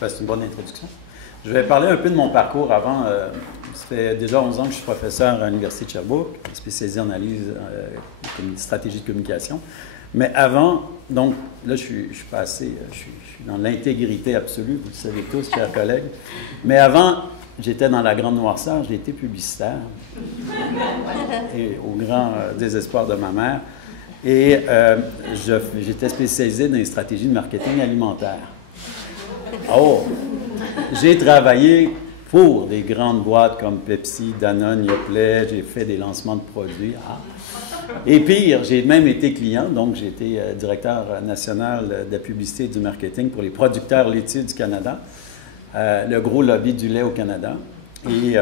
C'est une bonne introduction. Je vais parler un peu de mon parcours avant. Ça fait déjà 11 ans que je suis professeur à l'Université de Sherbrooke, spécialisé en analyse stratégie de communication. Mais avant, donc là, je suis passé, je suis dans l'intégrité absolue, vous le savez tous, chers collègues. Mais avant, j'étais dans la grande noirceur, j'ai été publicitaire, et au grand désespoir de ma mère. Et j'étais spécialisé dans les stratégies de marketing alimentaire. Oh! J'ai travaillé pour des grandes boîtes comme Pepsi, Danone, Yoplait, j'ai fait des lancements de produits. Ah. Et pire, j'ai même été client, donc j'ai été directeur national de la publicité et du marketing pour les producteurs laitiers du Canada, le gros lobby du lait au Canada. Et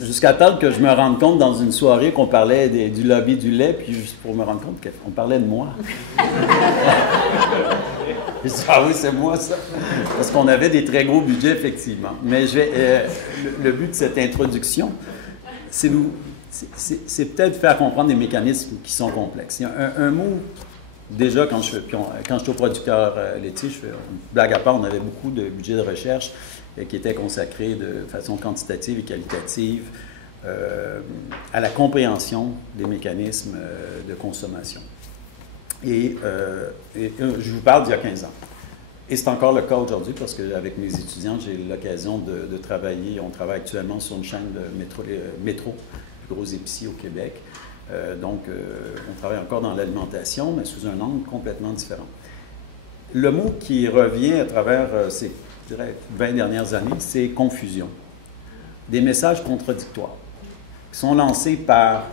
jusqu'à temps que je me rende compte dans une soirée qu'on parlait du lobby du lait, puis juste pour me rendre compte qu'on parlait de moi. Je dis, ah oui, c'est moi ça. Parce qu'on avait des très gros budgets, effectivement. Mais le but de cette introduction, c'est peut-être faire comprendre des mécanismes qui sont complexes. Il y a un mot, déjà, quand j'étais au producteur laitier, je fais une blague à part, on avait beaucoup de budget de recherche qui était consacré de façon quantitative et qualitative à la compréhension des mécanismes de consommation. Et je vous parle d'il y a 15 ans. Et c'est encore le cas aujourd'hui parce qu'avec mes étudiants, j'ai l'occasion de travailler. On travaille actuellement sur une chaîne de métro, plus gros épicier au Québec. On travaille encore dans l'alimentation, mais sous un angle complètement différent. Le mot qui revient à travers ces 20 dernières années, c'est confusion. Des messages contradictoires qui sont lancés par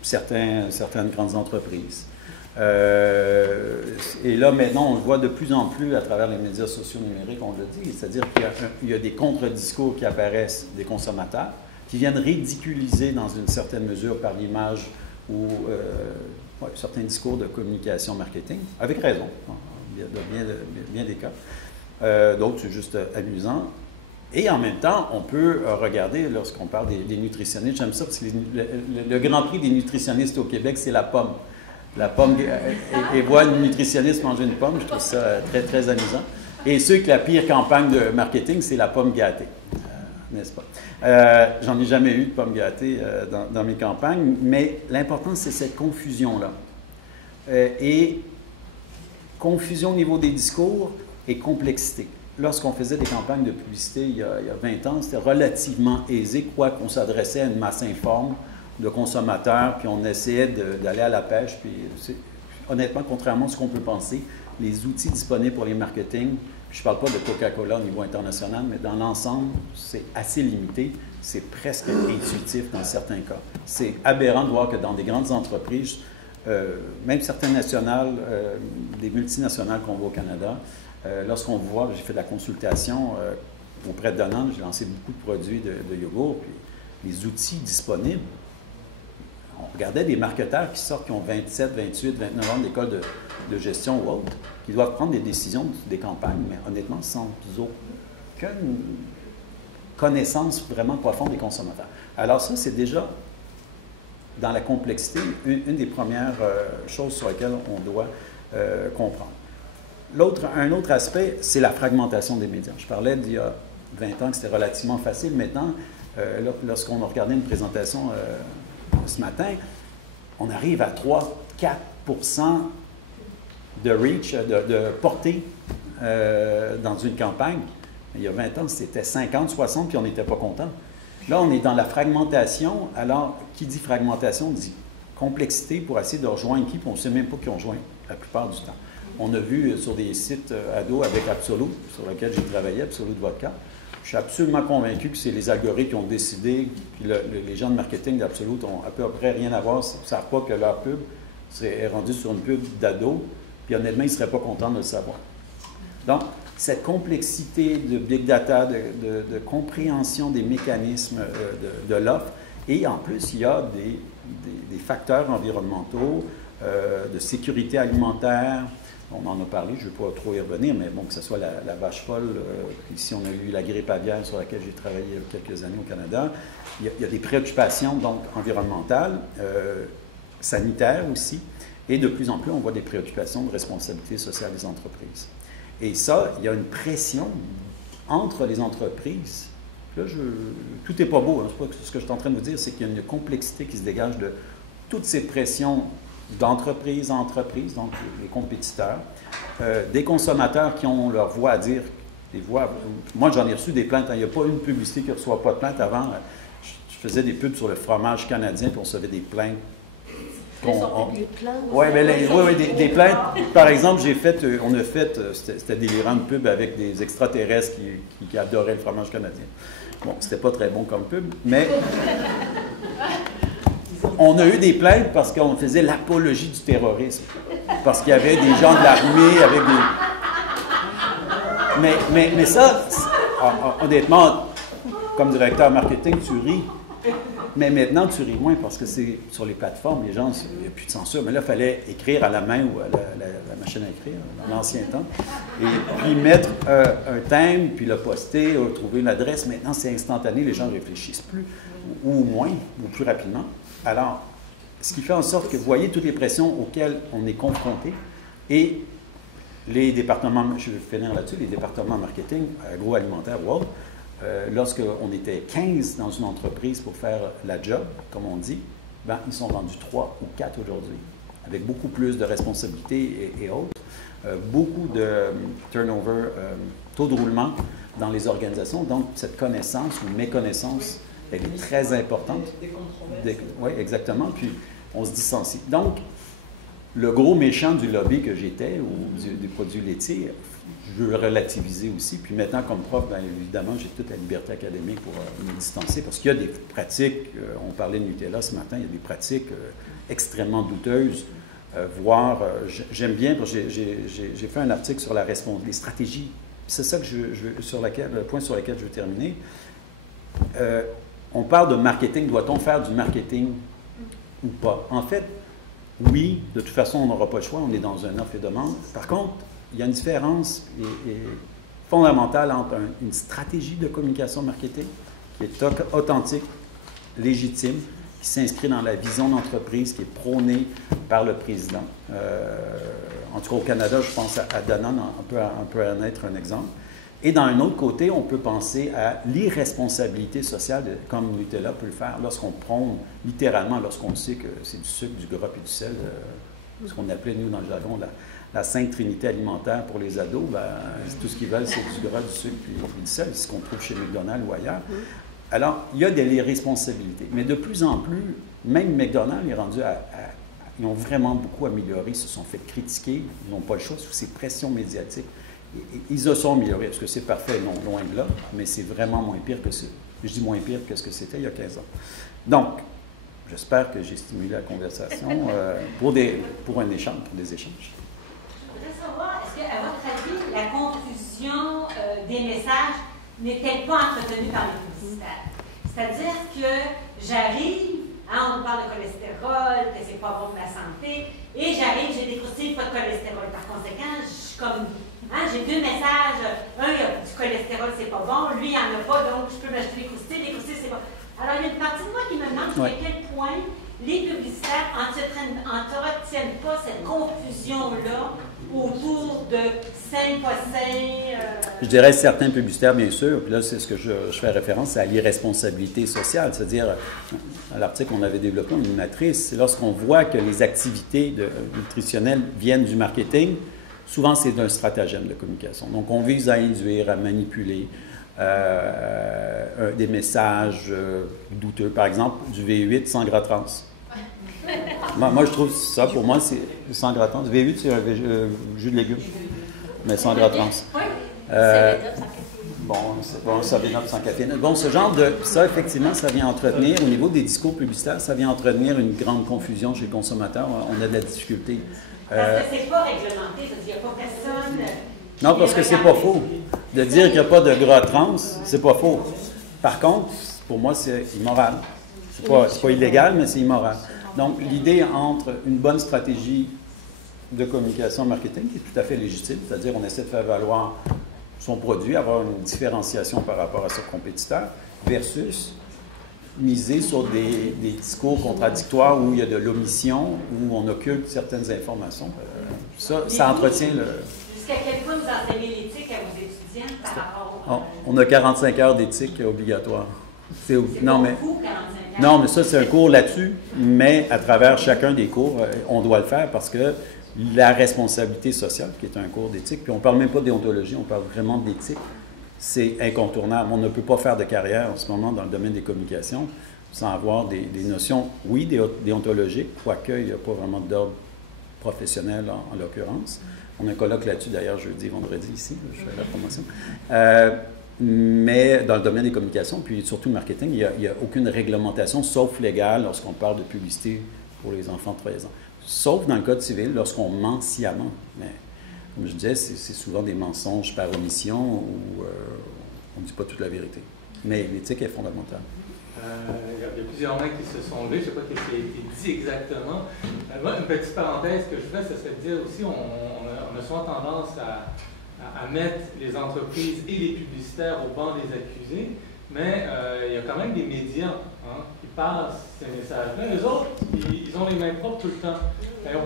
certaines grandes entreprises. Et là, maintenant, on le voit de plus en plus à travers les médias sociaux numériques, on le dit, c'est-à-dire qu'il y a des contre-discours qui apparaissent des consommateurs, qui viennent ridiculiser dans une certaine mesure par l'image ou certains discours de communication marketing, avec raison, dans bien des cas. D'autres, c'est juste amusant. Et en même temps, on peut regarder, lorsqu'on parle des nutritionnistes, j'aime ça parce que le grand prix des nutritionnistes au Québec, c'est la pomme. La pomme, et voir une nutritionniste manger une pomme, je trouve ça très, très amusant. Et ceux que la pire campagne de marketing, c'est la pomme gâtée, n'est-ce pas? J'en ai jamais eu de pomme gâtée dans mes campagnes, mais l'important, c'est cette confusion-là. Et confusion au niveau des discours et complexité. Lorsqu'on faisait des campagnes de publicité il y a 20 ans, c'était relativement aisé, quoi qu'on s'adressait à une masse informe de consommateurs, puis on essayait d'aller à la pêche. Puis honnêtement, contrairement à ce qu'on peut penser, les outils disponibles pour les marketing, je ne parle pas de Coca-Cola au niveau international, mais dans l'ensemble, c'est assez limité. C'est presque intuitif dans certains cas. C'est aberrant de voir que dans des grandes entreprises, même certaines nationales, des multinationales qu'on voit au Canada, lorsqu'on voit, j'ai fait de la consultation auprès de Danone, j'ai lancé beaucoup de produits de yogourt, puis les outils disponibles, on regardait des marketeurs qui sortent, qui ont 27, 28, 29 ans d'école de gestion ou autre, qui doivent prendre des décisions, des campagnes, mais honnêtement, sans aucune connaissance vraiment profonde des consommateurs. Alors ça, c'est déjà, dans la complexité, une des premières choses sur lesquelles on doit comprendre. Un autre aspect, c'est la fragmentation des médias. Je parlais d'il y a 20 ans que c'était relativement facile. Maintenant, lorsqu'on a regardé une présentation ce matin, on arrive à 3-4% de reach, de portée dans une campagne. Il y a 20 ans, c'était 50-60, puis on n'était pas content. Là, on est dans la fragmentation. Alors, qui dit fragmentation dit complexité pour essayer de rejoindre qui, puis on ne sait même pas qui on rejoint la plupart du temps. On a vu sur des sites ados avec Absolut, sur lequel j'ai travaillé, Absolut Vodka. Je suis absolument convaincu que c'est les algorithmes qui ont décidé, puis les gens de marketing d'Absolute ont à peu près rien à voir, ils ne savent pas que leur pub est rendue sur une pub d'ado, puis honnêtement, ils ne seraient pas contents de le savoir. Donc, cette complexité de big data, de compréhension des mécanismes de l'offre, et en plus, il y a des facteurs environnementaux, de sécurité alimentaire. On en a parlé, je ne vais pas trop y revenir, mais bon, que ce soit la vache folle, ici on a eu la grippe aviaire sur laquelle j'ai travaillé il y a quelques années au Canada. Il y a des préoccupations donc environnementales, sanitaires aussi, et de plus en plus on voit des préoccupations de responsabilité sociale des entreprises. Et ça, il y a une pression entre les entreprises, là, tout n'est pas beau. Hein, c'est pas ce que je suis en train de vous dire, c'est qu'il y a une complexité qui se dégage de toutes ces pressions d'entreprise en entreprise, donc les compétiteurs, des consommateurs qui ont leur voix à dire. Des voix, moi, j'en ai reçu des plaintes. Il n'y a pas une publicité qui ne reçoit pas de plainte. Avant, je faisais des pubs sur le fromage canadien, puis on recevait des plaintes. Oui, des plaintes. Par exemple, on a fait, c'était délirant, une pub avec des extraterrestres qui adoraient le fromage canadien. Bon, c'était pas très bon comme pub, mais on a eu des plaintes parce qu'on faisait l'apologie du terrorisme. Parce qu'il y avait des gens de l'armée avec des... Mais ça, honnêtement, comme directeur marketing, tu ris. Mais maintenant, tu ris moins parce que c'est sur les plateformes, les gens, il n'y a plus de censure. Mais là, il fallait écrire à la main ou à la machine à écrire, dans l'ancien temps. Et puis mettre un thème, puis le poster, trouver une adresse. Maintenant, c'est instantané, les gens ne réfléchissent plus, ou moins, ou plus rapidement. Alors, ce qui fait en sorte que vous voyez toutes les pressions auxquelles on est confronté. Et les départements, je vais finir là-dessus, les départements marketing, agroalimentaire ou autre, lorsqu'on était 15 dans une entreprise pour faire la job, comme on dit, ben, ils sont rendus 3 ou 4 aujourd'hui, avec beaucoup plus de responsabilités et autres, beaucoup de turnover, taux de roulement dans les organisations. Donc, cette connaissance ou méconnaissance, elle est très importante. Des controverses. Oui, exactement. Puis, on se distancie. Donc, le gros méchant du lobby que j'étais, ou des produits laitiers, je veux relativiser aussi. Puis maintenant, comme prof, bien évidemment, j'ai toute la liberté académique pour me distancer, parce qu'il y a des pratiques, on parlait de Nutella ce matin, il y a des pratiques extrêmement douteuses, voire, j'aime bien, parce que j'ai fait un article sur les stratégies. C'est ça que le point sur lequel je veux terminer. On parle de marketing, doit-on faire du marketing ou pas? En fait, oui, de toute façon, on n'aura pas le choix, on est dans un offre et demande. Par contre, il y a une différence fondamentale entre une stratégie de communication marketing qui est authentique, légitime, qui s'inscrit dans la vision d'entreprise, qui est prônée par le président. En tout cas, au Canada, je pense à Danone, on peut en être un exemple. Et dans un autre côté, on peut penser à l'irresponsabilité sociale, comme Nutella peut le faire, lorsqu'on prône, littéralement, lorsqu'on sait que c'est du sucre, du gras et du sel, ce qu'on appelait, nous, dans le jargon, la sainte trinité alimentaire pour les ados, ben, tout ce qu'ils veulent, c'est du gras, du sucre et du sel, c'est ce qu'on trouve chez McDonald's ou ailleurs. Alors, il y a des responsabilités. Mais de plus en plus, même McDonald's est rendu ils ont vraiment beaucoup amélioré, ils se sont fait critiquer, ils n'ont pas le choix sous ces pressions médiatiques. Ils se sont améliorés. Est-ce que c'est parfait? Non, loin de là, mais c'est vraiment moins pire que ce. Je dis moins pire que ce que c'était il y a 15 ans. Donc, j'espère que j'ai stimulé la conversation pour un échange, pour des échanges. Je voudrais savoir, est-ce qu'à votre avis, la confusion des messages n'est-elle pas entretenue par les publicitaires? C'est-à-dire que j'arrive, on parle de cholestérol, que c'est pas bon pour la santé, et j'arrive, j'ai des croustilles, pas de cholestérol. Par conséquent, je suis comme... j'ai 2 messages. Un, il y a du cholestérol, c'est pas bon. Lui, il n'y en a pas, donc je peux m'acheter des croustilles, c'est bon. Alors, il y a une partie de moi qui me demande jusqu'à quel point les publicitaires n'entretiennent pas cette confusion-là autour de sain, pas sain. Je dirais certains publicitaires, bien sûr, puis là, c'est ce que je fais référence, c'est à l'irresponsabilité sociale. C'est-à-dire, à l'article qu'on avait développé, une matrice, c'est lorsqu'on voit que les activités nutritionnelles viennent du marketing. Souvent, c'est d'un stratagème de communication. Donc, on vise à induire, à manipuler des messages douteux. Par exemple, du V8 sans gras trans. Moi, je trouve ça, pour moi, c'est sans gras trans. V8, c'est un jus de légumes, mais sans gras trans. Bon, ça vient sans caféine. Bon, ce genre de... Ça, effectivement, ça vient entretenir, au niveau des discours publicitaires, ça vient entretenir une grande confusion chez le consommateur. On a de la difficulté. Parce que c'est pas réglementé, ça veut dire qu'il n'y a pas personne... Non, parce que c'est pas faux. De dire qu'il n'y a pas de gras trans, c'est pas faux. Par contre, pour moi, c'est immoral. C'est pas illégal, mais c'est immoral. Donc, l'idée entre une bonne stratégie de communication marketing, qui est tout à fait légitime, c'est-à-dire on essaie de faire valoir son produit, avoir une différenciation par rapport à ses compétiteurs, versus miser sur des discours contradictoires où il y a de l'omission, où on occulte certaines informations. Ça entretient le... jusqu'à quel point vous enseignez l'éthique à vos étudiants par rapport au... On a 45 heures d'éthique obligatoire. Non, mais 45 heures. Non, mais ça, c'est un cours là-dessus, mais à travers chacun des cours, on doit le faire parce que la responsabilité sociale, qui est un cours d'éthique, puis on ne parle même pas de déontologie, on parle vraiment d'éthique, c'est incontournable. On ne peut pas faire de carrière en ce moment dans le domaine des communications sans avoir des notions, oui, déontologiques, quoique il n'y a pas vraiment d'ordre professionnel en l'occurrence. On a un colloque là-dessus d'ailleurs jeudi, vendredi ici, je fais la promotion. Mais dans le domaine des communications, puis surtout le marketing, il n'y a aucune réglementation, sauf légale, lorsqu'on parle de publicité pour les enfants de 13 ans. Sauf dans le code civil, lorsqu'on ment sciemment. Mais comme je disais, c'est souvent des mensonges par omission où on ne dit pas toute la vérité. Mais l'éthique est fondamentale. Il y a plusieurs mains qui se sont levées, je ne sais pas ce qui a été dit exactement. Moi, une petite parenthèse que je fais, ce serait de dire aussi, on a souvent tendance à mettre les entreprises et les publicitaires au banc des accusés, mais il y a quand même des médias qui passent ces messages-là. Les autres, ils ont les mains propres tout le temps. Ils n'ont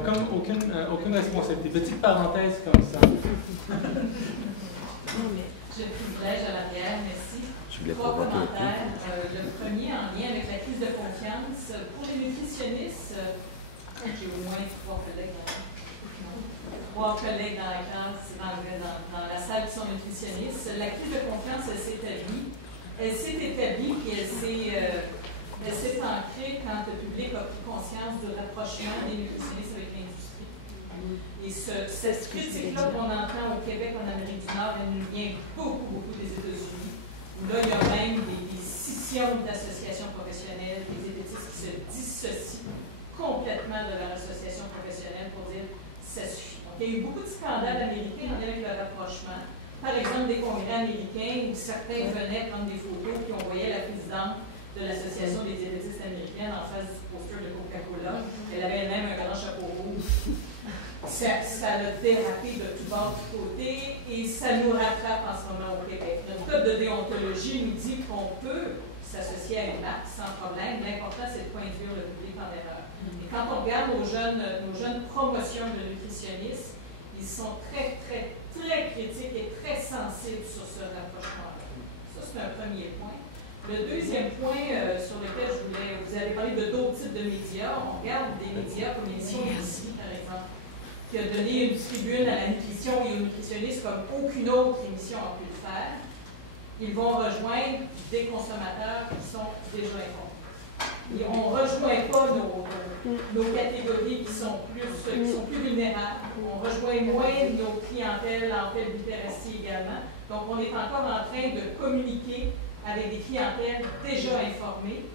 aucune responsabilité. Petite parenthèse comme ça. Je privilège à l'arrière, merci. 3 commentaires. Le premier en lien avec la crise de confiance. Pour les nutritionnistes, j'ai au moins 3 collègues dans la classe, dans la salle qui sont nutritionnistes. La crise de confiance, elle s'est établie. Elle s'est établie et elle s'est ancrée quand le public a pris conscience du rapprochement des nutritionnistes avec l'industrie. Et cette critique-là qu'on entend au Québec, en Amérique du Nord, elle nous vient beaucoup des États-Unis. Là, il y a même des scissions d'associations professionnelles, des diététistes qui se dissocient complètement de leur association professionnelle pour dire ça suffit. Donc, il y a eu beaucoup de scandales américains en lien avec le rapprochement. Par exemple, des congrès américains où certains venaient prendre des photos puis on voyait la présidente de l'Association des diététistes américaines en face du poster de Coca-Cola. Elle avait elle-même un grand chapeau rouge. Ça l'a dérapé de tout bord, de tout côté, et ça nous rattrape en ce moment au Québec. Notre code de déontologie nous dit qu'on peut s'associer à une marque sans problème. L'important, c'est de ne pas induire le public en erreur. Et quand on regarde nos jeunes promotions de nutritionnistes, ils sont très critiques et très sensibles sur ce rapprochement-là. Ça, c'est un premier point. Le deuxième point sur lequel vous avez parlé de d'autres types de médias. On regarde des médias comme l'émission ici, par exemple, qui a donné une tribune à la nutrition et aux nutritionnistes comme aucune autre émission a pu le faire. Ils vont rejoindre des consommateurs qui sont déjà informés. Et on ne rejoint pas nos catégories qui sont plus vulnérables. On rejoint moins nos clientèles en telle littératie également. Donc, on est encore en train de communiquer avec des clientèles déjà informées.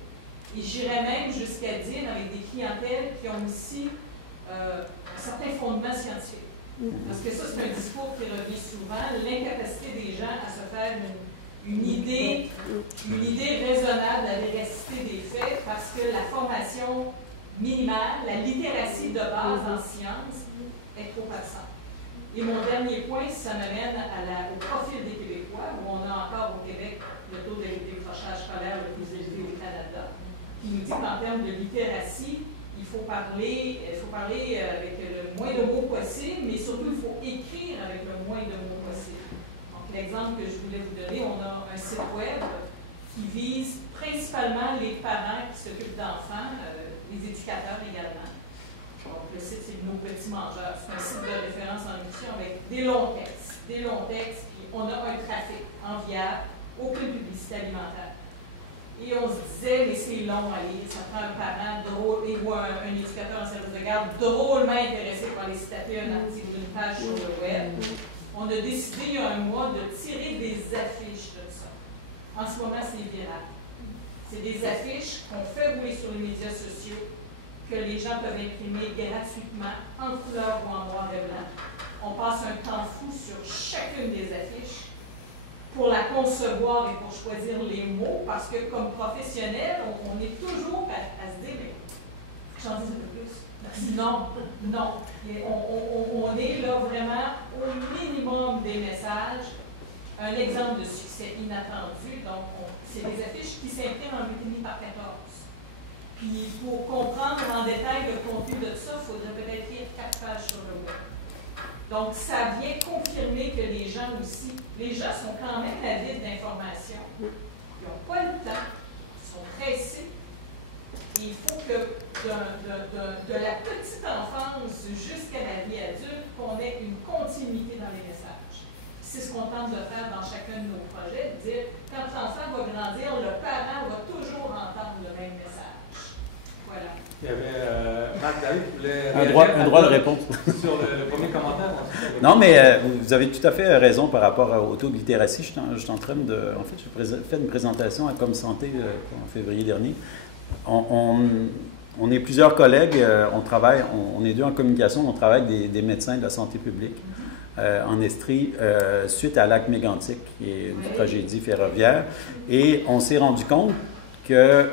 Et j'irais même jusqu'à dire avec des clientèles qui ont ici un certain fondement scientifique. Parce que ça, c'est un discours qui revient souvent, l'incapacité des gens à se faire une idée raisonnable de la véracité des faits, parce que la formation minimale, la littératie de base en sciences est trop absente. Et mon dernier point, ça m'amène au profil des Québécois, où on a encore au Québec le taux de décrochage scolaire le plus élevé au Canada, qui nous dit qu'en termes de littératie, il faut parler avec le moins de mots possible, mais surtout il faut écrire avec le moins de mots possible. Donc l'exemple que je voulais vous donner, on a un site web qui vise principalement les parents qui s'occupent d'enfants, les éducateurs également. Donc le site, c'est Nos Petits Mangeurs. C'est un site de référence en nutrition avec des longs textes, puis on a un trafic enviable, aucune publicité alimentaire. Et on se disait, mais c'est long à lire, ça prend un parent drôle, ou un éducateur en service de garde drôlement intéressé par aller se taper un article d'une page sur le web. On a décidé il y a un mois de tirer des affiches de ça. En ce moment, c'est viral. C'est des affiches qu'on fait rouler sur les médias sociaux, que les gens peuvent imprimer gratuitement, en couleur ou en noir et blanc. On passe un temps fou sur chacune des affiches pour la concevoir et pour choisir les mots, parce que comme professionnel, on est toujours à se dire, mais j'en dis un peu plus. Non. Et on est là vraiment au minimum des messages. Un exemple de succès inattendu, donc c'est des affiches qui s'impriment en 8,5 par 14. Puis pour comprendre en détail le contenu de ça, il faudrait peut-être lire 4 pages sur le web. Donc, ça vient confirmer que les gens aussi, les gens sont quand même avides d'informations. Ils n'ont pas le temps, ils sont pressés. Et il faut que de la petite enfance jusqu'à la vie adulte, qu'on ait une continuité dans les messages. C'est ce qu'on tente de faire dans chacun de nos projets, de dire, quand l'enfant va grandir, le parent va toujours entendre le même message. Voilà. Il y avait Marc David qui voulait un droit de réponse. Sur le premier commentaire. Non, mais vous avez tout à fait raison par rapport au taux de littératie. Je suis en train de... En fait, j'ai fait une présentation à Comme Santé en février dernier. On est plusieurs collègues, on travaille, on est deux en communication, on travaille avec des médecins de la santé publique en Estrie suite à l'acte mégantique, qui est une tragédie ferroviaire. Et on s'est rendu compte que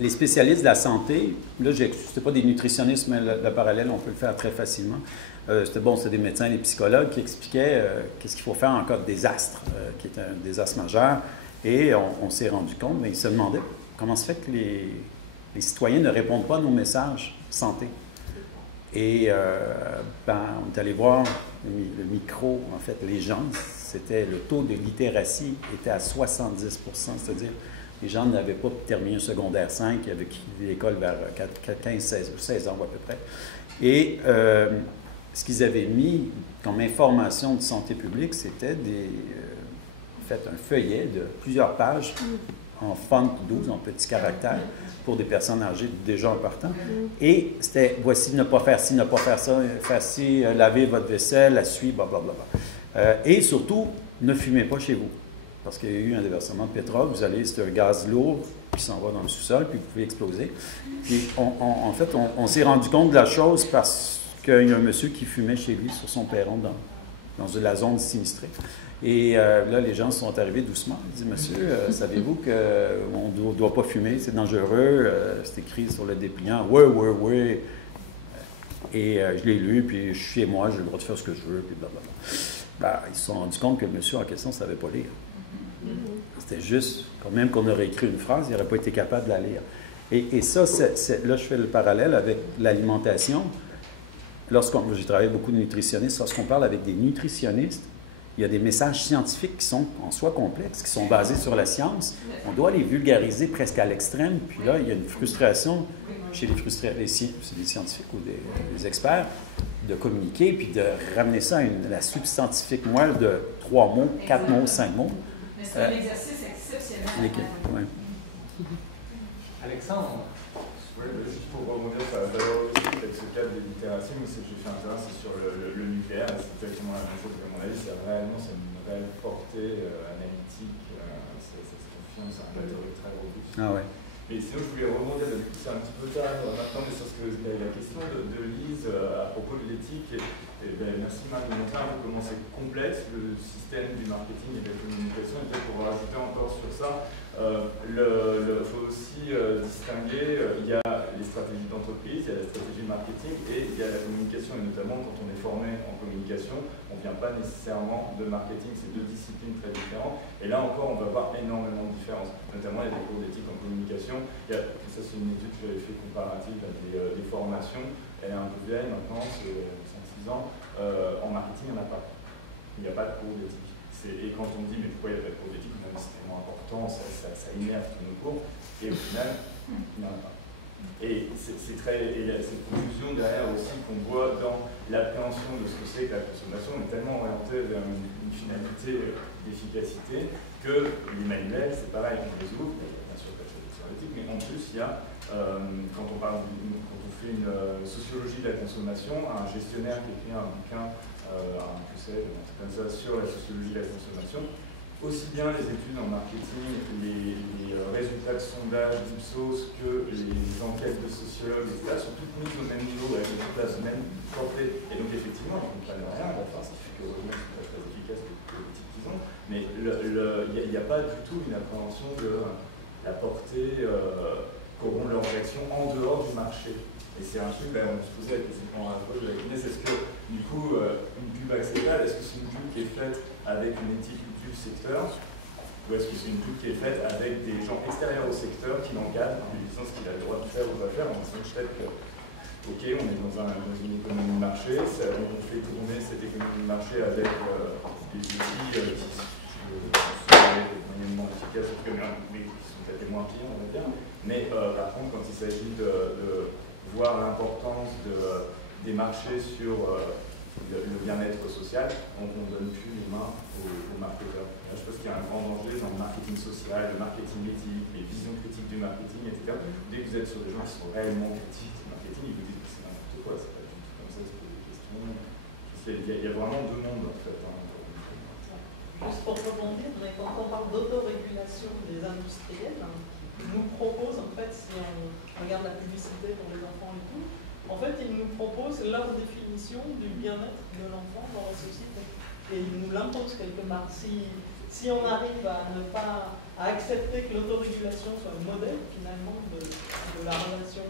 les spécialistes de la santé, là, c'était pas des nutritionnistes, mais le parallèle, on peut le faire très facilement. C'était des médecins, des psychologues qui expliquaient qu'est-ce qu'il faut faire en cas de désastre, qui est un désastre majeur. Et on s'est rendu compte, mais ils se demandaient comment se fait que les citoyens ne répondent pas à nos messages santé. Et on est allé voir le micro, en fait, les gens, le taux de littératie était à 70%, c'est-à-dire les gens n'avaient pas terminé un secondaire 5, ils avaient quitté l'école vers 16 ans à peu près. Et ce qu'ils avaient mis comme information de santé publique, c'était un feuillet de plusieurs pages en font 12, en petits caractères, pour des personnes âgées déjà en partant. Et c'était, voici, ne pas faire ci, ne pas faire ça, faire ci, laver votre vaisselle, la suie, blablabla. Et surtout, ne fumez pas chez vous. Parce qu'il y a eu un déversement de pétrole, c'est un gaz lourd qui s'en va dans le sous-sol, puis vous pouvez exploser. Puis en fait, on s'est rendu compte de la chose parce qu'il y a un monsieur qui fumait chez lui sur son perron dans la zone sinistrée. Et là, les gens sont arrivés doucement. Ils disent, monsieur, savez-vous qu'on ne doit pas fumer, c'est dangereux, c'est écrit sur le dépliant. Oui. Et je l'ai lu, puis je suis chez moi, j'ai le droit de faire ce que je veux, puis blablabla. Ils se sont rendus compte que le monsieur en question ne savait pas lire. C'était juste, quand même qu'on aurait écrit une phrase, il n'aurait pas été capable de la lire. Et ça, là, je fais le parallèle avec l'alimentation. J'ai travaillé beaucoup de nutritionnistes. Lorsqu'on parle avec des nutritionnistes, il y a des messages scientifiques qui sont en soi complexes, qui sont basés sur la science. On doit les vulgariser presque à l'extrême. Puis là, il y a une frustration chez les scientifiques ou des experts de communiquer, puis de ramener ça à la substantifique moelle de 3 mots, 4 mots, 5 mots. Mais c'est un exercice exceptionnel. Ouais. Alexandre. Oui, juste pour rebondir sur la valeur aussi avec ce cadre de littératie, moi, ce que j'ai fait un terrain, c'est sur le nucléaire, et c'est exactement la même chose qu'à mon avis, c'est une réelle portée analytique, ça se confirme, c'est un rhétorique très robuste. Ah ouais. Et sinon, je voulais rebondir, du coup, c'est un petit peu tard maintenant, mais sur la question de Lise à propos de l'éthique. Merci Marc de montrer un peu comment c'est complexe le système du marketing et de la communication. Et peut-être pour rajouter encore sur ça, il faut aussi distinguer, il y a les stratégies d'entreprise, il y a la stratégie marketing et il y a la communication. Et notamment quand on est formé en communication, on ne vient pas nécessairement de marketing, c'est deux disciplines très différentes. Et là encore, on va voir énormément de différences. Notamment, il y a des cours d'éthique en communication. Ça, c'est une étude que j'avais fait comparative à des formations. Elle est un peu vieille maintenant, c'est 5-6 ans. En marketing, il n'y en a pas. Il n'y a pas de cours d'éthique. Et quand on dit, mais pourquoi il n'y a pas de cours d'éthique, c'est tellement important, ça innerve tous nos cours. Et au final, il n'y en a pas. Et c'est il y a cette confusion derrière aussi qu'on voit dans l'appréhension de ce que c'est que la consommation. On est tellement orienté vers une finalité d'efficacité que les manuels, c'est pareil, on les ouvre, bien sûr pas sur l'éthique, mais en plus, il y a, quand on fait une sociologie de la consommation, un gestionnaire qui écrit un bouquin, comme ça, sur la sociologie de la consommation, aussi bien les études en marketing, les résultats de sondage d'Ipsos que les enquêtes de sociologues, etc., sont toutes mises au même niveau, avec toute la même portée. Et donc, effectivement, ils ne comprennent rien à la fin, ça fait que heureusement, c'est pas très efficace les politiques qu'ils ont, mais il n'y a pas du tout une appréhension de la portée qu'auront leurs actions en dehors du marché. Et c'est un truc, on se posait la question avec Inès, est-ce que, du coup, une pub acceptable, est-ce que c'est une pub qui est faite avec une éthique du secteur, ou est-ce que c'est une pub qui est faite avec des gens extérieurs au secteur qui l'encadrent, en lui disant ce qu'il a le droit de faire aux affaires, en disant peut-être que, ok, on est dans une économie de marché, on fait tourner cette marché avec des outils qui sont moyennement efficaces, mais qui sont peut-être moins pires, on va dire. Mais par contre, quand il s'agit de voir l'importance des marchés sur le bien-être social, on ne donne plus les mains aux marketeurs. Là, je pense qu'il y a un grand danger dans le marketing social, le marketing éthique, les visions critiques du marketing, etc. Dès que vous êtes sur des gens qui sont réellement critiques du marketing, ils vous disent que c'est n'importe quoi, c'est pas du tout comme ça, c'est pas des questions. Il y a vraiment deux mondes en fait. Juste pour rebondir, quand on parle d'autorégulation des industriels, ils nous proposent, en fait, si on regarde la publicité pour les enfants et tout, en fait, ils nous proposent leur définition du bien-être de l'enfant dans la société. Et ils nous l'imposent quelque part. Si on arrive à ne pas accepter que l'autorégulation soit le modèle, finalement, de la relation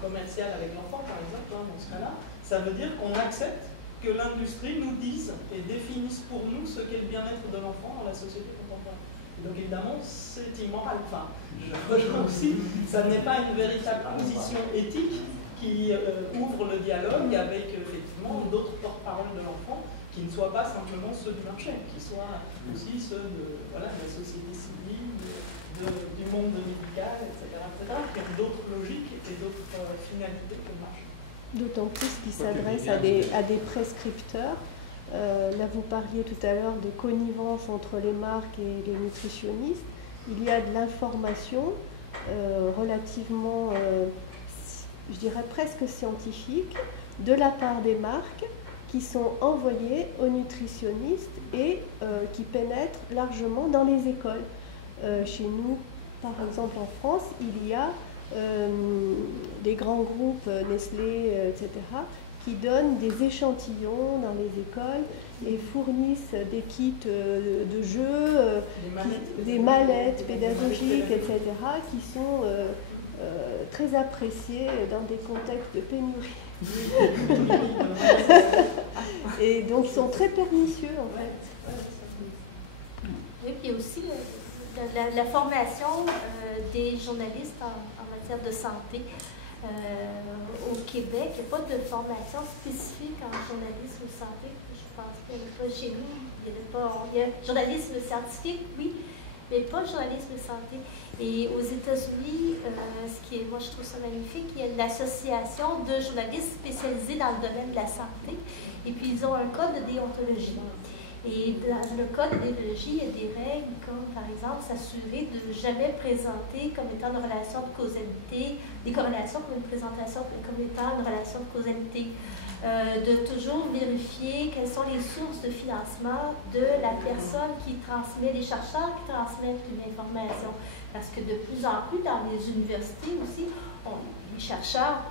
commerciale avec l'enfant, par exemple, dans ce cas-là, ça veut dire qu'on accepte que l'industrie nous dise et définisse pour nous ce qu'est le bien-être de l'enfant dans la société contemporaine. Et donc évidemment, c'est immoral. Enfin, je rejoins aussi, ça n'est pas une véritable position éthique qui ouvre le dialogue avec effectivement d'autres porte-paroles de l'enfant qui ne soient pas simplement ceux du marché, qui soient aussi ceux de la société civile, du monde médical, etc., qui ont d'autres logiques et d'autres finalités que le marché. D'autant plus qu'ils s'adressent à des prescripteurs. Là, vous parliez tout à l'heure de connivence entre les marques et les nutritionnistes. Il y a de l'information relativement, je dirais presque scientifique, de la part des marques qui sont envoyées aux nutritionnistes et qui pénètrent largement dans les écoles. Chez nous, par exemple en France, il y a des grands groupes, Nestlé, etc., qui donnent des échantillons dans les écoles et fournissent des kits de jeux, des mallettes pédagogiques, etc., qui sont très appréciés dans des contextes de pénurie. Et donc ils sont très pernicieux en fait. Oui, puis aussi la formation des journalistes en matière de santé. Au Québec, il n'y a pas de formation spécifique en journalisme santé. Je pense qu'il n'y en a pas chez nous. Il y a journalisme scientifique, oui, mais pas journalisme santé. Et aux États-Unis, moi je trouve ça magnifique, il y a une association de journalistes spécialisés dans le domaine de la santé. Et puis ils ont un code de déontologie. Et dans le code de déontologie, il y a des règles comme, par exemple, s'assurer de ne jamais présenter comme étant une relation de causalité, des corrélations comme une présentation comme étant une relation de causalité, de toujours vérifier quelles sont les sources de financement de la personne qui transmet, les chercheurs qui transmettent une information. Parce que de plus en plus, dans les universités aussi, les chercheurs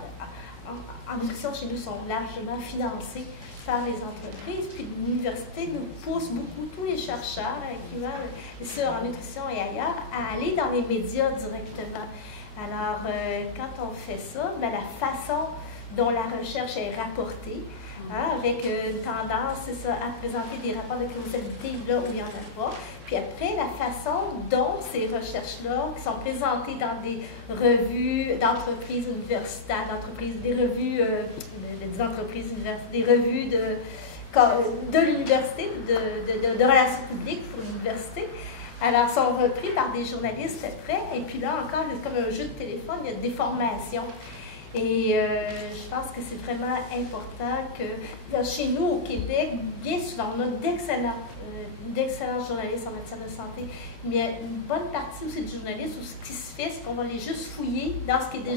en nutrition chez nous sont largement financés par les entreprises, puis l'université nous pousse beaucoup, tous les chercheurs, incluant ceux en nutrition et ailleurs, à aller dans les médias directement. Alors, quand on fait ça, la façon dont la recherche est rapportée, avec une tendance, c'est ça, à présenter des rapports de causalité là où il n'y en a pas. Puis après, la façon dont ces recherches-là, qui sont présentées dans des revues d'entreprises universitaires, des revues des revues de l'université, de relations publiques pour l'université, alors sont repris par des journalistes après. Et puis là encore, comme un jeu de téléphone, il y a des formations. Et je pense que c'est vraiment important que chez nous, au Québec, bien souvent, on a d'excellents journalistes en matière de santé, mais il y a une bonne partie aussi de journalistes où ce qui se fait, c'est qu'on va les juste fouiller dans ce qui est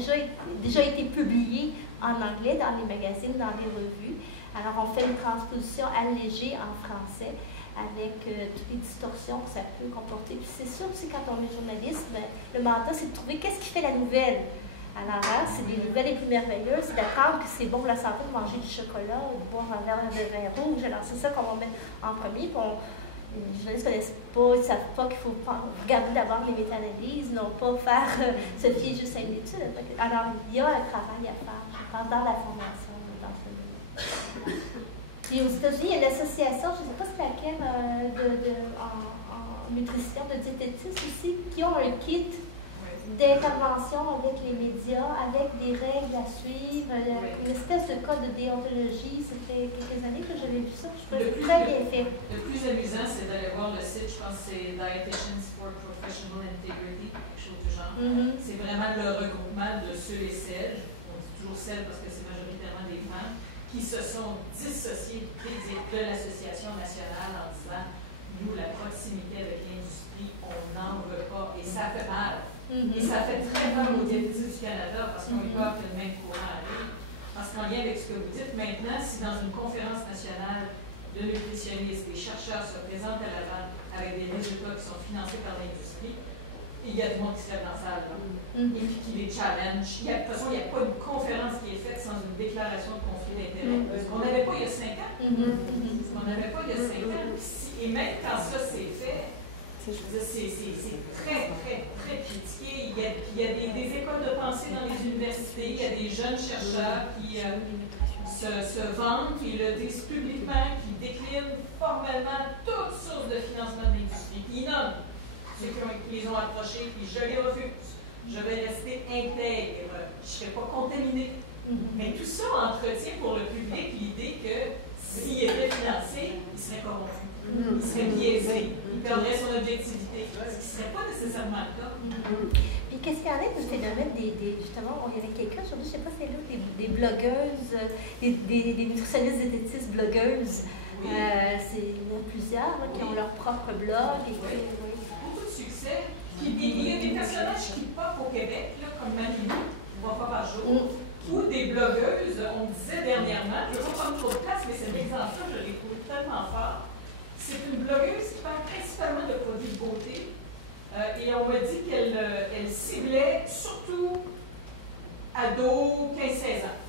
déjà été publié en anglais, dans les magazines, dans les revues. Alors, on fait une transposition allégée en français avec toutes les distorsions que ça peut comporter. Puis c'est sûr aussi, quand on est journaliste, le mandat, c'est de trouver qu'est-ce qui fait la nouvelle. Alors, c'est les nouvelles les plus merveilleuses, c'est d'apprendre que c'est bon pour la santé de manger du chocolat ou de boire un verre de vin rouge. Alors, c'est ça qu'on va mettre en premier. Les journalistes ne connaissent pas, ils ne savent pas qu'il faut regarder d'abord les méta-analyses, non pas faire se fier juste à une étude. Alors, il y a un travail à faire, je pense, dans la formation, dans ce domaine. Puis aux États-Unis, il y a une association, je ne sais pas c'est laquelle, en nutrition, de diététistes aussi, qui ont un kit d'intervention avec les médias, avec des règles à suivre, une espèce de code de déontologie. C'était quelques années que j'avais vu ça, je trouvais très bien fait. Le plus amusant, c'est d'aller voir le site, je pense que c'est Dietitians for Professional Integrity, quelque chose du genre. C'est vraiment le regroupement de ceux et celles, on dit toujours celles parce que c'est majoritairement des femmes, qui se sont dissociés de l'association nationale en disant nous, la proximité avec l'industrie, on n'en veut pas et ça fait mal. Et ça fait très mal aux diététistes du Canada parce qu'on a peur que le même courant arrive. Parce qu'en lien avec ce que vous dites, maintenant, si dans une conférence nationale de nutritionnistes, les chercheurs se présentent à l'avant avec des résultats qui sont financés par l'industrie, il y a du monde qui se lève dans la salle et puis qui les challenge. De toute façon, il n'y a pas une conférence qui est faite sans une déclaration de conflit d'intérêt. Ce qu'on n'avait pas il y a 5 ans. Ce qu'on n'avait pas il y a 5 ans. Et même quand ça s'est fait, c'est très, très, très critiqué. Il y a des écoles de pensée dans les universités, il y a des jeunes chercheurs qui se vantent, qui le disent publiquement, qui déclinent formellement toutes sources de financement de l'industrie, qui nomment ceux qui les ont approchés, puis je les refuse. Je vais rester intègre, je ne serai pas contaminée. Mais tout ça entretient pour le public l'idée que s'il était financé, il serait corrompu, il serait biaisé, il perdrait son objectivité, ce qui ne serait pas nécessairement le cas. Puis qu'est-ce qu'il y en a de ce phénomène justement, il y avait quelqu'un, je ne sais pas si c'est là, des blogueuses, des nutritionnistes diététistes blogueuses. Oui. Il y en a plusieurs qui ont leur propre blog. Et beaucoup de succès. Puis il y a des personnages qui pop au Québec, là, comme Marie-Lou, 3 fois par jour, ou des blogueuses. On disait dernièrement, je ne vais pas prendre trop de place, mais cet exemple-là, je l'ai trouvé tellement fort. C'est une blogueuse qui parle principalement de produits de beauté. Et on m'a dit qu'elle ciblait surtout ados 15-16 ans.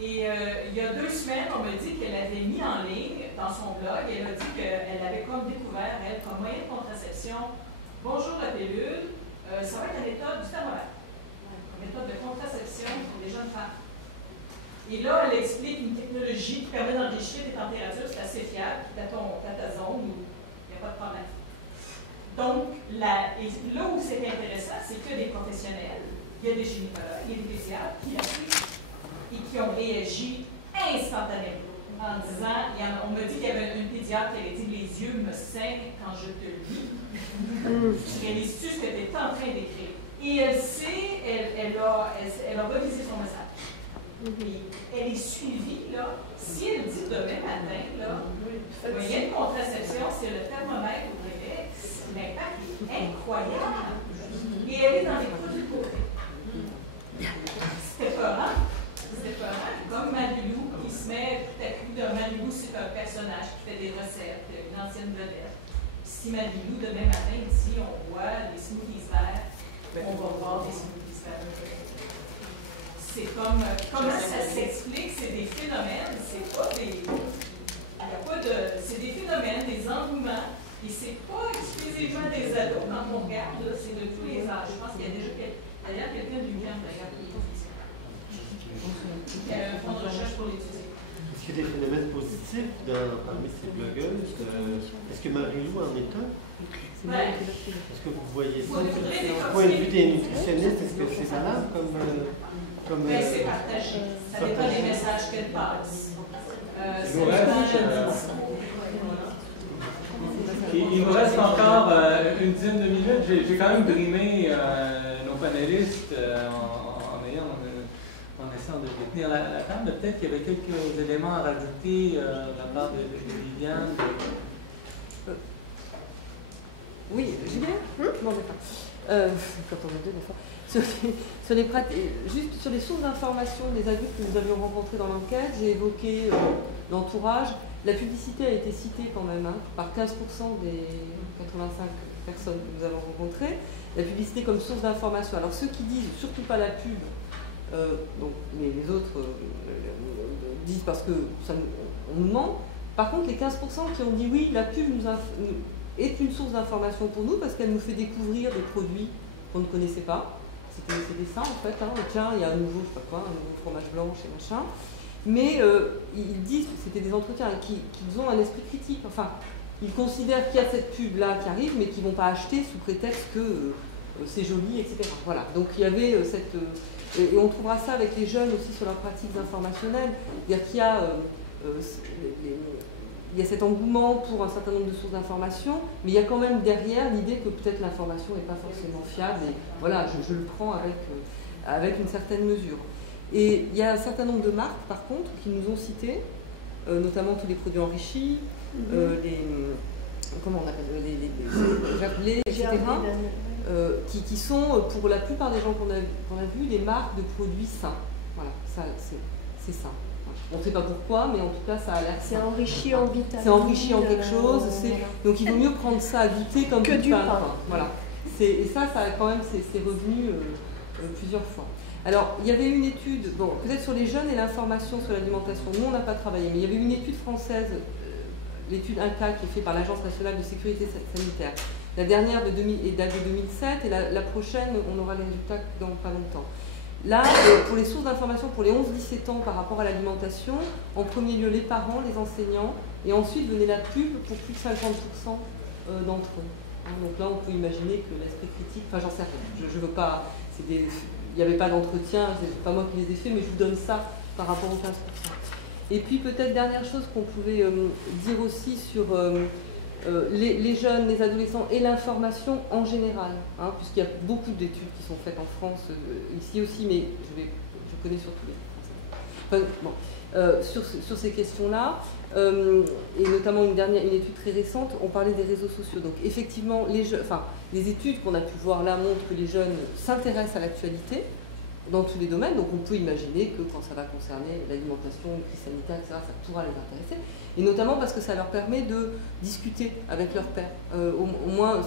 Et il y a 2 semaines, on m'a dit qu'elle avait mis en ligne dans son blog, elle a dit qu'elle avait comme découvert, elle, comme moyen de contraception, bonjour la pilule, ça va être la méthode du thermomètre, une méthode de contraception pour les jeunes femmes. Et là, elle explique une technologie qui permet d'enrichir les températures, c'est assez fiable, tu as ta zone où il n'y a pas de problème. Donc, là où c'est intéressant, c'est que des professionnels, il y a des gynécologues, il y a des pédiatres qui appuient et qui ont réagi instantanément en disant, on m'a dit qu'il y avait une pédiatre qui avait dit « Les yeux me saignent quand je te lis. » Tu réalises-tu ce que tu es en train d'écrire? Et elle sait, elle a révisé son message. Et elle est suivie, là. Si elle dit demain matin, là, il y a une contraception, c'est le thermomètre au Québec, l'impact est incroyable. Et elle est dans les produits de beauté. C'était peurant. Comme Marie-Lou qui se met tout à coup de Marie-Lou, c'est un personnage qui fait des recettes, une ancienne vedette. Si Marie-Lou, demain matin, dit on voit des smoothies verts, on va voir des smoothies verts. C'est comme, comment ça s'explique? C'est des phénomènes, c'est pas des. C'est des phénomènes, des engouements, et c'est pas exclusivement des ados. Quand on regarde, c'est de tous les âges. Je pense qu'il y a déjà d'ailleurs quelqu'un du camp, d'ailleurs, qui a un fonds de recherche pour l'étudier. Est-ce qu'il y a des phénomènes positifs parmi ces blogueuses? Est-ce que Marie-Lou en est un? Est-ce que vous voyez ça du point de vue des nutritionnistes? Est-ce que c'est valable comme c'est partagé. Ça dépend des messages qu'elle passe. Il nous reste encore une dizaine de minutes. J'ai quand même brimé nos panélistes en essayant de tenir la table. Peut-être qu'il y avait quelques éléments à rajouter de la part de Viviane. Oui, Julien? Bon, d'accord. Quand on a deux, des fois. Juste sur les sources d'information des adultes que nous avions rencontrés dans l'enquête, j'ai évoqué l'entourage. La publicité a été citée quand même par 15% des 85 personnes que nous avons rencontrées. La publicité comme source d'information. Alors ceux qui disent surtout pas la pub, donc les autres disent parce que on nous ment. Par contre, les 15% qui ont dit oui, la pub est une source d'information pour nous parce qu'elle nous fait découvrir des produits qu'on ne connaissait pas. C'était ça en fait, tiens, il y a un nouveau, je sais pas quoi, un nouveau fromage blanche et machin. Mais ils disent, c'était des entretiens, qu'ils ont un esprit critique. Enfin, ils considèrent qu'il y a cette pub-là qui arrive, mais qu'ils ne vont pas acheter sous prétexte que c'est joli, etc. Voilà, donc il y avait cette... et on trouvera ça avec les jeunes aussi sur leurs pratiques informationnelles, c'est-à-dire qu'il y a... il y a cet engouement pour un certain nombre de sources d'information, mais il y a quand même derrière l'idée que peut-être l'information n'est pas forcément fiable, et voilà, je le prends avec une certaine mesure. Et il y a un certain nombre de marques, par contre, qui nous ont cités, notamment tous les produits enrichis, comment on appelle, les javelets, etc., qui sont, pour la plupart des gens qu'on a vus, des marques de produits sains. Voilà, ça, c'est sain. On ne sait pas pourquoi, mais en tout cas, ça a l'air. C'est enrichi en vitamines. C'est enrichi en quelque chose. Donc il vaut mieux prendre ça à goûter comme que du pain. Voilà. Et ça a quand même c'est revenu plusieurs fois. Alors, il y avait une étude, bon, peut-être sur les jeunes et l'information sur l'alimentation. Nous, on n'a pas travaillé, mais il y avait une étude française, l'étude INCA, qui est faite par l'Agence nationale de sécurité sanitaire. La dernière date de 2007 et la prochaine, on aura les résultats dans pas longtemps. Là, pour les sources d'information pour les 11-17 ans par rapport à l'alimentation, en premier lieu les parents, les enseignants, et ensuite venait la pub pour plus de 50% d'entre eux. Donc là, on peut imaginer que l'esprit critique, enfin j'en sais rien, je veux pas, il n'y avait pas d'entretien, c'est pas moi qui les ai fait, mais je vous donne ça par rapport aux 15%. Et puis peut-être dernière chose qu'on pouvait dire aussi sur les jeunes, les adolescents et l'information en général, hein, puisqu'il y a beaucoup d'études qui sont faites en France, ici aussi, mais je connais surtout les Français. Enfin, bon, sur ces questions-là, et notamment une étude très récente, on parlait des réseaux sociaux. Donc effectivement, les études qu'on a pu voir là montrent que les jeunes s'intéressent à l'actualité dans tous les domaines, donc on peut imaginer que quand ça va concerner l'alimentation, la crise sanitaire, etc., ça pourra les intéresser, et notamment parce que ça leur permet de discuter avec leurs pairs. Au moins,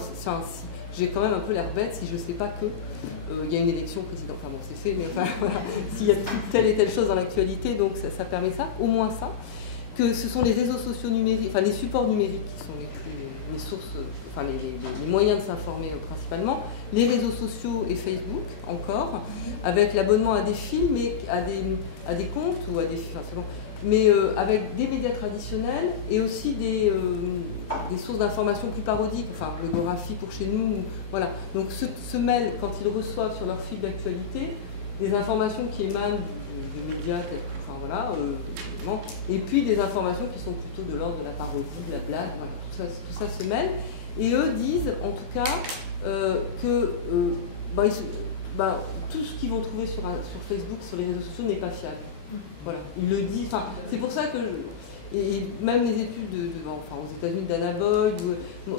j'ai quand même un peu l'air bête si je ne sais pas qu'il y a une élection présidentielle, enfin bon, c'est fait, mais enfin, voilà, s'il y a telle et telle chose dans l'actualité, donc ça permet ça, au moins ça, que ce sont les réseaux sociaux numériques, enfin les supports numériques qui sont les sources, enfin les moyens de s'informer principalement, les réseaux sociaux et Facebook encore, avec l'abonnement à des films, et à des comptes ou à des films, enfin, mais avec des médias traditionnels et aussi des sources d'informations plus parodiques, enfin le Gorafi pour chez nous, voilà. Donc se mêlent, quand ils reçoivent sur leur fil d'actualité, des informations qui émanent de médias, enfin voilà, et puis des informations qui sont plutôt de l'ordre de la parodie, de la blague, voilà, tout ça se mêle. Et eux disent, en tout cas, que tout ce qu'ils vont trouver sur Facebook, sur les réseaux sociaux, n'est pas fiable. Voilà, ils le disent. Enfin, c'est pour ça que, et même les études aux États-Unis d'Anna Boyd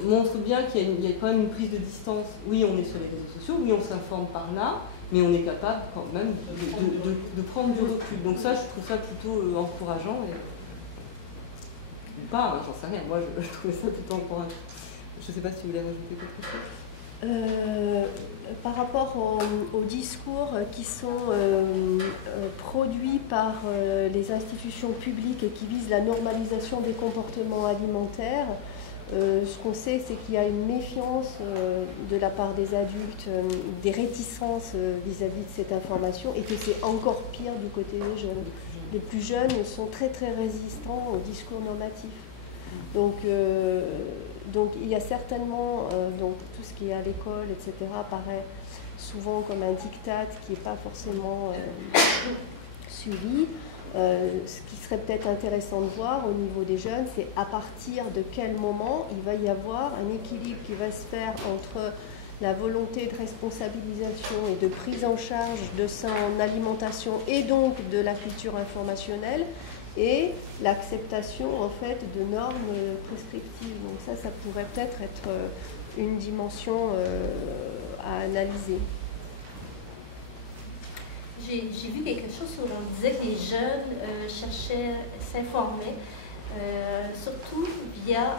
montrent bien qu'il y a quand même une prise de distance. Oui, on est sur les réseaux sociaux, oui, on s'informe par là, mais on est capable quand même de prendre du recul. Donc ça, je trouve ça plutôt encourageant. Ou pas, hein, j'en sais rien. Moi, je trouvais ça plutôt encourageant. Je ne sais pas si vous voulez rajouter quelque chose. Par rapport aux discours qui sont produits par les institutions publiques et qui visent la normalisation des comportements alimentaires, ce qu'on sait, c'est qu'il y a une méfiance de la part des adultes, des réticences vis-à-vis de cette information, et que c'est encore pire du côté des jeunes. Les plus jeunes sont très très résistants au discours normatif. Donc il y a certainement, donc tout ce qui est à l'école, etc., paraît souvent comme un diktat qui n'est pas forcément suivi. Ce qui serait peut-être intéressant de voir au niveau des jeunes, c'est à partir de quel moment il va y avoir un équilibre qui va se faire entre la volonté de responsabilisation et de prise en charge de ça en alimentation et donc de la culture informationnelle, et l'acceptation en fait de normes prescriptives. Donc ça pourrait peut-être être une dimension à analyser. J'ai vu quelque chose où on disait que les jeunes s'informaient, surtout via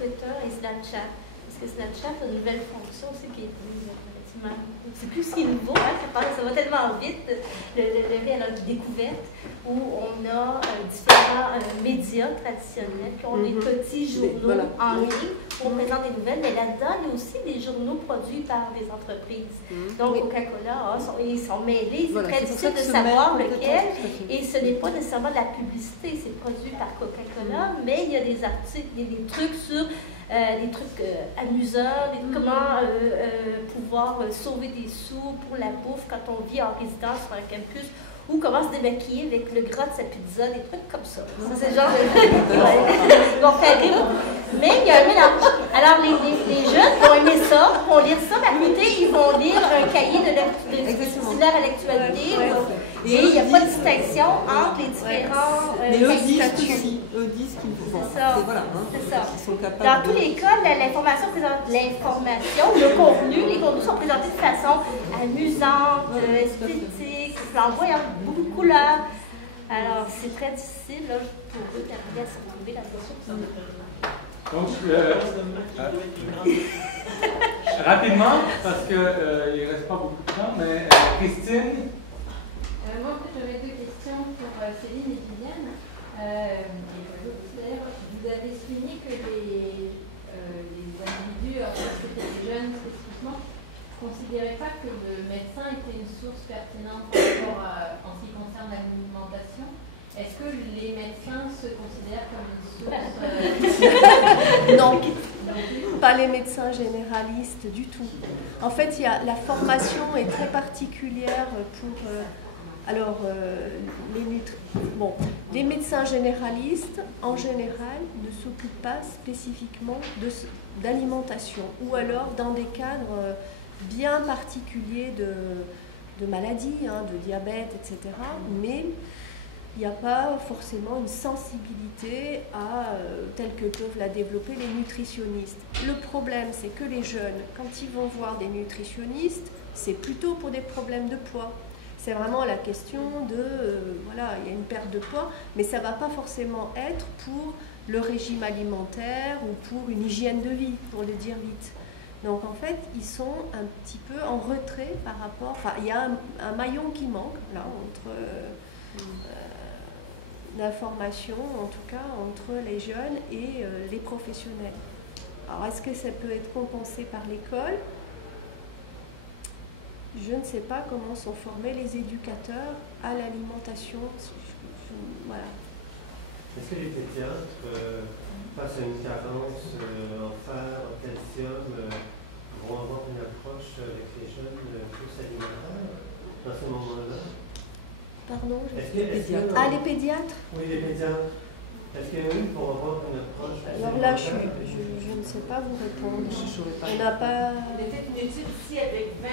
Twitter et Snapchat. Parce que Snapchat a une nouvelle fonction aussi qui est effectivement, c'est plus ce qui est nouveau, hein, ça va tellement vite, le réel découverte, où on a différents médias traditionnels, qui ont des petits journaux en ligne, où on présente des nouvelles, mais là-dedans, il y a aussi des journaux produits par des entreprises. Donc, Coca-Cola, ils sont mêlés, c'est très difficile de savoir lequel, et ce n'est pas nécessairement de la publicité, c'est produit par Coca-Cola, mais il y a des articles, des trucs sur des trucs amusants, comment pouvoir sauver des sous pour la bouffe quand on vit en résidence sur un campus, ou comment se démaquiller avec le gras de sa pizza, des trucs comme ça. Ça, c'est le genre de... Ils vont faire rire. Mais il y a un mélange. Alors, les jeunes vont aimer ça, vont lire ça, mais à côté, ils vont lire un cahier de dictionnaire à l'actualité. Et il n'y a pas de distinction entre les différents cahiers. Eux disent qu'ils font. C'est ça. Voilà, c'est ça. Dans tous les cas, l'information, le contenu, les contenus sont présentés de façon amusante, esthétique, flamboyante, beaucoup de couleurs. Alors, c'est très difficile là, pour eux d'arriver à se retrouver là-dedans. Donc, rapidement, parce qu'il ne reste pas beaucoup de temps, mais Christine. Moi, j'avais deux questions pour Céline et Viviane. D'ailleurs, vous avez souligné que les individus, en fait, c'était les jeunes spécifiquement, ne considéraient pas que le médecin était une source pertinente par rapport en ce qui concerne l'alimentation. Est-ce que les médecins se considèrent comme une source Non, pas les médecins généralistes du tout. En fait, la formation est très particulière pour... les médecins généralistes, en général, ne s'occupent pas spécifiquement d'alimentation, ou alors dans des cadres bien particuliers de maladies, de diabète, etc. Mais il n'y a pas forcément une sensibilité telle que peuvent la développer les nutritionnistes. Le problème, c'est que les jeunes, quand ils vont voir des nutritionnistes, c'est plutôt pour des problèmes de poids. C'est vraiment la question voilà, il y a une perte de poids, mais ça ne va pas forcément être pour le régime alimentaire ou pour une hygiène de vie, pour le dire vite. Donc en fait, ils sont un petit peu en retrait par rapport... Enfin, il y a un maillon qui manque, là, entre l'information, en tout cas, entre les jeunes et les professionnels. Alors, est-ce que ça peut être compensé par l'école ? Je ne sais pas comment sont formés les éducateurs à l'alimentation. Voilà. Est-ce que les pédiatres, face à une carence en fer, en calcium, vont avoir une approche avec les jeunes plus alimentaires dans ce moment-là? Pardon, les pédiatres? Oui, les pédiatres. Est-ce qu'eux vont avoir une approche? Alors là, je ne sais pas vous répondre. On n'a pas... On a fait une étude ici avec 20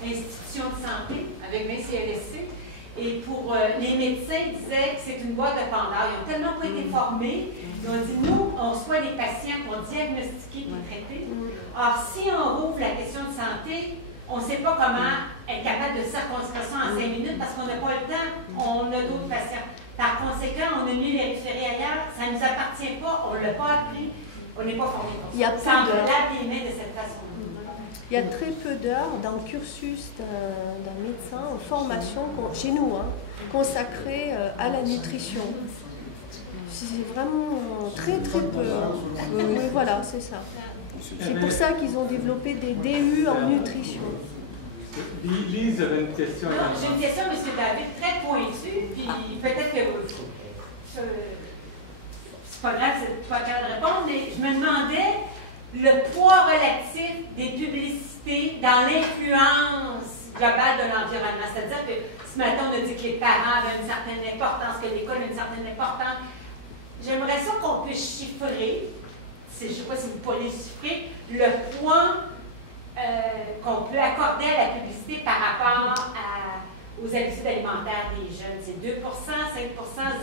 institutions de santé, avec 20 CLSC, et pour les médecins, ils disaient que c'est une boîte de Pandore. Ils n'ont tellement pas été formés. Ils ont dit, nous, on reçoit les patients pour diagnostiquer et traiter. Or, si on rouvre la question de santé, on ne sait pas comment être capable de circonscription en 5 minutes parce qu'on n'a pas le temps, on a d'autres patients. Par conséquent, on a mis les référés ailleurs, ça ne nous appartient pas, on ne l'a pas appris, on n'est pas formé comme ça. Ça en lave les mains de cette façon. Il y a très peu d'heures dans le cursus d'un médecin en formation, chez nous, consacrées à la nutrition. C'est vraiment très très peu. Oui, voilà, c'est ça. C'est pour ça qu'ils ont développé des DU en nutrition. Lise avait une question. J'ai une question, M. David, très pointue, puis peut-être que c'est pas grave, c'est pas grave de répondre, mais je me demandais le poids relatif des publicités dans l'influence globale de l'environnement. C'est-à-dire que ce matin, on a dit que les parents avaient une certaine importance, que l'école a une certaine importance. J'aimerais ça qu'on puisse chiffrer, je ne sais pas si vous pourriez chiffrer, le poids qu'on peut accorder à la publicité par rapport aux habitudes alimentaires des jeunes. C'est 2 5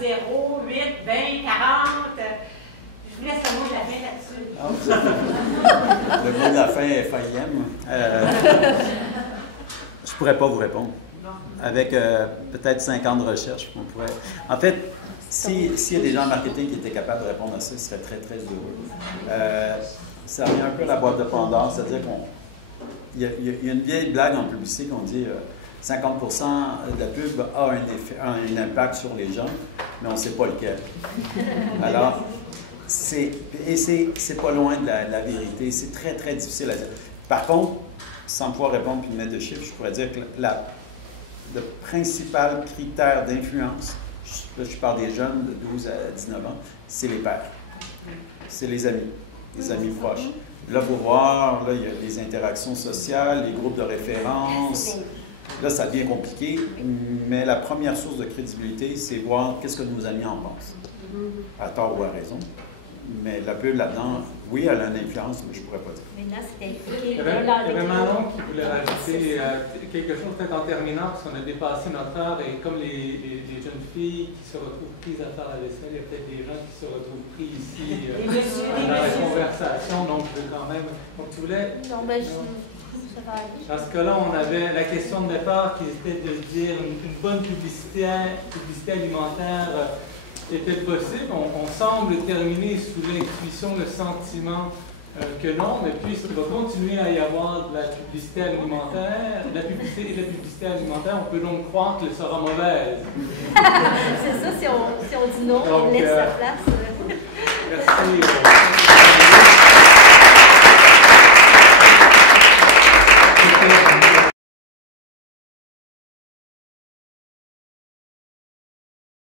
0, 8, 20, 40. Je vous laisse le mot de la fin là-dessus. Le mot de la fin est faillème. Je ne pourrais pas vous répondre. Avec peut-être 5 ans de recherche, on pourrait... En fait, s'il y a des gens en marketing qui étaient capables de répondre à ça, ils seraient très, très heureux. Ça revient un peu à la boîte de Pandore, c'est-à-dire qu'il y a une vieille blague en publicité qu'on dit 50% de la pub a un impact sur les gens, mais on ne sait pas lequel. Alors, c'est pas loin de la vérité. C'est très, très difficile à dire. Par contre, sans pouvoir répondre puis mettre de chiffres, je pourrais dire que le principal critère d'influence, là je parle des jeunes de 12 à 19 ans, c'est les pères. C'est les amis proches. Là, vous voir, là, il y a des interactions sociales, les groupes de référence. Là, ça devient compliqué, mais la première source de crédibilité, c'est voir qu'est-ce que nos amis en pensent. À tort ou à raison. Mais la pub là-dedans, oui, elle a une influence, mais je ne pourrais pas dire. Mais là, c'était Il y avait Manon qui voulait rajouter quelque chose peut-être en terminant, parce qu'on a dépassé notre heure, et comme les jeunes filles qui se retrouvent prises à faire la vaisselle, il y a peut-être des gens qui se retrouvent pris ici dans la conversation, donc je veux quand même... Donc tu voulais... Non, mais ça va aller. Dans ce cas-là, on avait la question de départ qui était de dire une bonne publicité alimentaire était possible. On semble terminer sous l'intuition, le sentiment que non, mais puisqu'il va continuer à y avoir de la publicité alimentaire, de la publicité alimentaire, on peut donc croire qu'elle sera mauvaise. C'est ça, si on dit non, on laisse sa place. Merci.